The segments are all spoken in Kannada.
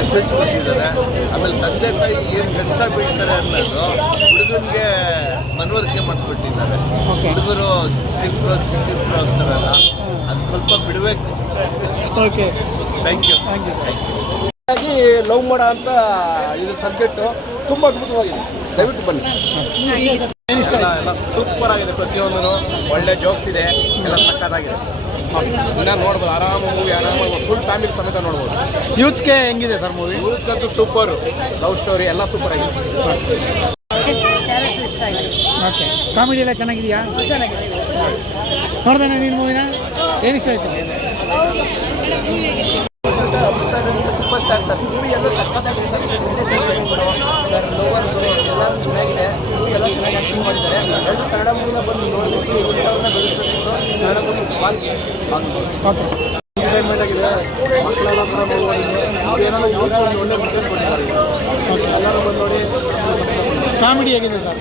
ಮೆಸೇಜ್ ಕೊಟ್ಟಿದ್ದಾರೆ. ಆಮೇಲೆ ತಂದೆ ತಾಯಿ ಏನು ಕಷ್ಟ ಬೀಳ್ತಾರೆ ಅನ್ನೋದು ಹುಡುಗನಿಗೆ ಮನವರಿಕೆ ಮಾಡಿಕೊಟ್ಟಿದ್ದಾರೆ. ಹುಡುಗರು 16 Pro ಆಗ್ತಾರಲ್ಲ, ಅದು ಸ್ವಲ್ಪ ಬಿಡಬೇಕು. Okay, thank you. ಹಾಗಾಗಿ ಲವ್ ಮಾಡೋ ಅಂತ ಇದು ಸಬ್ಜೆಕ್ಟು ತುಂಬ ಅದ್ಭುತವಾಗಿದೆ. ದಯವಿಟ್ಟು ಬನ್ನಿ. ಎಲ್ಲ ಸೂಪರ್ ಆಗಿದೆ. ಪ್ರತಿಯೊಂದೂ ಒಳ್ಳೆ ಜೋಕ್ಸ್ ಇದೆ, ಎಲ್ಲ ಸಕ್ಕತ್ತಾಗಿದೆ. ಇನ್ನ ನೋಡ್ಬೋದು, ಆರಾಮ ಮೂವಿ, ಆರಾಮಾಗಿ ಫುಲ್ ಫ್ಯಾಮಿಲಿ ಸಮೇತ ನೋಡ್ಬೋದು. ಯೂತ್ಗೆ ಹೆಂಗಿದೆ ಸರ್ ಮೂವಿ? ಯೂತ್ಗಂತೂ ಸೂಪರು, ಲವ್ ಸ್ಟೋರಿ ಎಲ್ಲ ಸೂಪರ್ ಆಗಿದೆ. ಓಕೆ, ಕಾಮಿಡಿ ಎಲ್ಲ ಚೆನ್ನಾಗಿದೆಯಾ? ನೋಡ್ದೇನೆ ನೀನು ಮೂವಿನ? ಏನು ಇಷ್ಟ ಆಯಿತು? Super star sir. ಮೂವಿ ಎಲ್ಲ ಸಕ್ಕತ್ತಾಗಿದೆ ಸರ್. ಒಂದೇ ಸರ್ ಲೋವರ್ಗಳು ಎಲ್ಲರೂ ಚೆನ್ನಾಗಿದೆ. ಮೂವಿ ಎಲ್ಲ ಚೆನ್ನಾಗಿ ಆ್ಯಕ್ಟಿಂಗ್ ಮಾಡಿದ್ದಾರೆ. ಎಲ್ಲರೂ ಕನ್ನಡ ಮೂವಿನ ಬಂದು ನೋಡಬೇಕು, ಇಂಥವ್ರನ್ನ ಬೆಳೆಸಬೇಕು. ಕನ್ನಡ ಮೂವಿ ಓಕೆ, ಎಂಟರ್ಟೈನ್ಮೆಂಟ್ ಆಗಿದೆ. ಮಕ್ಕಳೆಲ್ಲ ಒಳ್ಳೆ ಮೆಸೇಜ್ ಕೊಟ್ಟಿದ್ದಾರೆ. ಎಲ್ಲರೂ ಬಂದು ನೋಡಿ. ಕಾಮಿಡಿ ಹೇಗಿದೆ ಸರ್?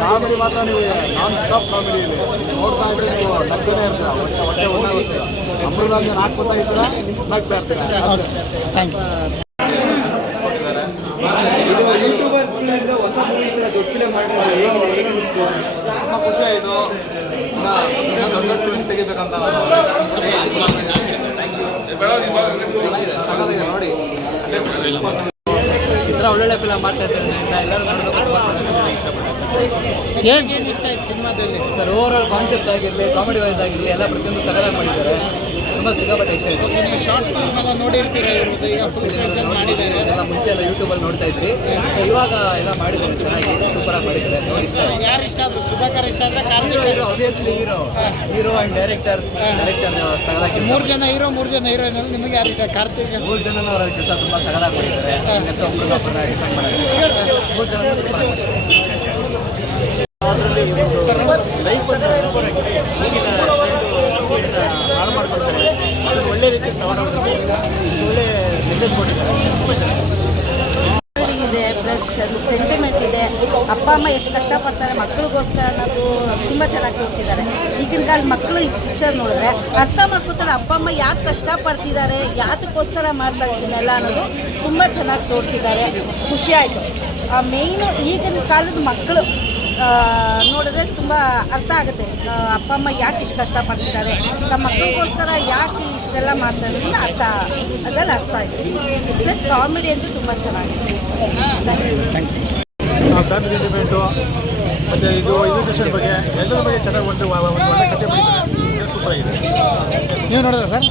ಕಾಮಿಡಿ ಮಾತ್ರ ನೀವು ನಾನ್ ಸ್ಟಾಪ್ ಕಾಮಿಡಿ ಇದೆ. ನೋಡ್ತಾ ಇದ್ರೆ ನೀವು ನಗ್ತಾನೆ ಇರ್ತೀರ. ಹೊಟ್ಟೆ ಒಂದಾಗುತ್ತೆ. ಅಮೃತಾಂಜ ಹಾಕ್ಕೊತಾ ಇದ್ದೀರ, ನಗ್ತಾ ಇರ್ತೀರ. Okay, thank you. ಇದು ಯೂಟ್ಯೂಬರ್ಸ್ಗಳಿಂದ ಹೊಸ ಮೂವಿ ಥರ ದೊಡ್ಡ ಫಿಲಮ್ ಮಾಡಿರೋದು ಹೇಗೆ ಅನಿಸ್ತು? ತುಂಬ ಖುಷಿ ಆಯಿತು. ಇನ್ನೂ ದೊಡ್ಡ ಫಿಲ್ಮ್ ತೆಗಿಬೇಕಂತ ತಗೋದಿದೆ ನೋಡಿ. ಈ ಥರ ಒಳ್ಳೊಳ್ಳೆ ಫಿಲಮ್ ಮಾಡ್ತಾ ಇದ್ದಾರೆ. ಎಲ್ಲರೂ ಏನು ಇಷ್ಟ ಆಯ್ತು ಸಿನಿಮಾದಲ್ಲಿ ಸರ್? ಓವರ್ ಆಲ್ ಕಾನ್ಸೆಪ್ಟ್ ಆಗಿರಲಿ, ಕಾಮಿಡಿ ವೈಸ್ ಆಗಿರಲಿ, ಎಲ್ಲ ಪ್ರತಿಯೊಂದು ಸಗಲಾಗಿ ಮಾಡಿದ್ದಾರೆ. ತುಂಬ ಸಿಕ್ಕಾಪಟ್ಟೆ ಇಷ್ಟ ಆಯಿತು. ನೀವು ಶಾರ್ಟ್ ಫಿಲ್ಮ್ ಎಲ್ಲ ನೋಡಿರ್ತೀರ, ಇವ್ರದ್ದು ಈಗ ಫುಲ್ ಫ್ಲೆಡ್ಜಲ್ಲಿ ಮಾಡಿದ್ದಾರೆ. ಎಲ್ಲ ಮುಂಚೆ ಎಲ್ಲ ಯೂಟ್ಯೂಬಲ್ಲಿ ನೋಡ್ತಾ ಇದ್ವಿ. ಸೊ ಇವಾಗ ಎಲ್ಲ ಮಾಡಿದ್ದಾರೆ, ಚೆನ್ನಾಗಿ ಸೂಪರಾಗಿ ಮಾಡಿದ್ದಾರೆ. ನೋಡಿ ಇಷ್ಟ ಆಯಿತು. ಯಾರು ಇಷ್ಟ ಆದ್ರು? ಸುಧಾಕರ್ ಇಷ್ಟ ಆದರೆ Karthik hero, obviously hero and director ಸಗಲಾಗಿ. 3 ಜನ ಹೀರೋ, 3 ಜನ ಹೀರೋಯಿನಲ್ಲಿ ನಿಮಗೆ ಯಾರು ಇಷ್ಟ? ಕಾರ್ತಿಕ್. 3 ಜನನೂ ಅವರ ಕೆಲಸ ತುಂಬ ಸಗಲಾಗಿ ಮಾಡಿದ್ದಾರೆ. ಅಂತ ಒಬ್ಬರು ಡಿಫೆಂಡ್ ಮಾಡಿದ್ದಾರೆ. 3 ಜನನೂ ಸೂಪರಾಗಿ ಮಾಡಿದ್ದಾರೆ. ಹಾಳು ಮಾಡ್ಕೊಳ್ತಾರೆ. ಅದನ್ನು ಒಳ್ಳೆ ರೀತಿ ತಗೊಂಡೋಗ್ತಾರೆ. ಒಳ್ಳೆ ಮೆಸೇಜ್ ಕೊಟ್ಟಿದ್ದಾರೆ. ತುಂಬ ಚೆನ್ನಾಗಿದೆ. ಇದೆ, ಪ್ಲಸ್ ಸೆಂಟಿಮೆಂಟ್ ಇದೆ. ಅಪ್ಪ ಅಮ್ಮ ಎಷ್ಟು ಕಷ್ಟಪಡ್ತಾರೆ ಮಕ್ಕಳಿಗೋಸ್ಕರ ಅನ್ನೋದು ತುಂಬ ಚೆನ್ನಾಗಿ ತೋರಿಸಿದ್ದಾರೆ. ಈಗಿನ ಕಾಲದ ಮಕ್ಕಳು ಈ ಪಿಕ್ಚರ್ ನೋಡಿದ್ರೆ ಅರ್ಥ ಮಾಡ್ಕೋತಾರೆ, ಅಪ್ಪ ಅಮ್ಮ ಯಾಕೆ ಕಷ್ಟಪಡ್ತಿದ್ದಾರೆ, ಯಾತಕ್ಕೋಸ್ಕರ ಮಾಡ್ತಾ ಇದ್ದೀನಲ್ಲ ಅನ್ನೋದು ತುಂಬ ಚೆನ್ನಾಗಿ ತೋರಿಸಿದ್ದಾರೆ. ಖುಷಿ ಆಯಿತು. ಮೇಯ್ನು ಈಗಿನ ಕಾಲದ ಮಕ್ಕಳು ನೋಡಿದ್ರೆ ತುಂಬ ಅರ್ಥ ಆಗುತ್ತೆ. ಅಪ್ಪ ಅಮ್ಮ ಯಾಕೆ ಇಷ್ಟು ಕಷ್ಟಪಡ್ತಿದ್ದಾರೆ, ನಮ್ಮ ಮಕ್ಕಳಿಗೋಸ್ಕರ ಯಾಕೆ ಇಷ್ಟೆಲ್ಲ ಮಾಡ್ತಾರೆ ಅಂತ ಅದೆಲ್ಲ ಅರ್ಥ ಆಯಿತು. ಪ್ಲಸ್ ಕಾಮಿಡಿ ಅಂತೂ ತುಂಬ ಚೆನ್ನಾಗಿದೆ. ಫ್ಯಾಮಿಲಿ ಸೆಂಟಿಮೆಂಟು ಮತ್ತು ಇದು ಎಜುಕೇಷನ್ ಬಗ್ಗೆ ಎಲ್ಲರ ಬಗ್ಗೆ ಚೆನ್ನಾಗಿ ಒಂದು ಒಳ್ಳೆ ಕಥೆ ಮಾಡಿದ್ದಾರೆ. ಸೂಪರ್ ಆಗಿದೆ. ನೀವು ನೋಡಿದ್ರ ಸರ್?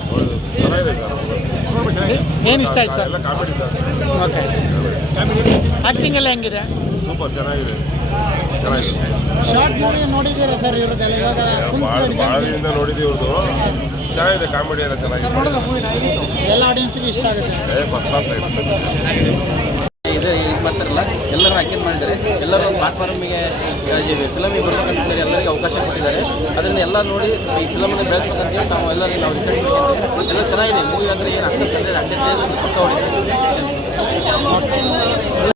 ಏನು ಇಷ್ಟ ಆಯ್ತು ಸರ್? ಓಕೆ, ಆ್ಯಕ್ಟಿಂಗ್ ಎಲ್ಲ ಹೆಂಗಿದೆ? ಸೂಪರ್ ಚೆನ್ನಾಗಿದೆ. ಶಾರ್ಟ್ ಮೂವಿ ನೋಡಿದ್ದೀರಾ ಸರ್ ಇವ್ರದ್ದೆಲ್ಲ? ಇವಾಗ ಭಾಳದಿಂದ ನೋಡಿದ್ದೀವಿ ಇವ್ರದ್ದು. ಚೆನ್ನಾಗಿದೆ, ಕಾಮಿಡಿ ಎಲ್ಲ ಚೆನ್ನಾಗಿದೆ. ನೋಡಿದ್ರೆ ಮೂವಿನ ಎಲ್ಲ ಆಡಿಯನ್ಸ್ಗೂ ಇಷ್ಟ ಆಗುತ್ತೆ. ಫಸ್ಟ್ ಕ್ಲಾಸ್ ಆಗಿದೆ. ಇದು ಈಗ ಬರ್ತಾರಲ್ಲ, ಎಲ್ಲರೂ ಆಯ್ಕೆ ಮಾಡಿದ್ದಾರೆ. ಎಲ್ಲರೂ ಒಂದು ಪ್ಲಾಟ್ಫಾರ್ಮಿಗೆ ಫಿಲಮಿಗೆ ಬರ್ಬೇಕಂತಿದ್ದಾರೆ. ಎಲ್ಲರಿಗೂ ಅವಕಾಶ ಕೊಟ್ಟಿದ್ದಾರೆ. ಅದರಿಂದ ಎಲ್ಲ ನೋಡಿ ಈ ಫಿಲಮನ್ನು ಬೆಳೆಸ್ಬೇಕಂತೇಳಿ ನಾವು ಎಲ್ಲರಿಗೂ ನಾವು ರಿಕ್ವೆಸ್ಟ್ ಮಾಡ್ತೀವಿ. ಎಲ್ಲ ಚೆನ್ನಾಗಿದೆ ಮೂವಿ. ಅಂದರೆ ಏನು 100% 100 ಪಕ್ಕ ಹೊಡಿತೀವಿ.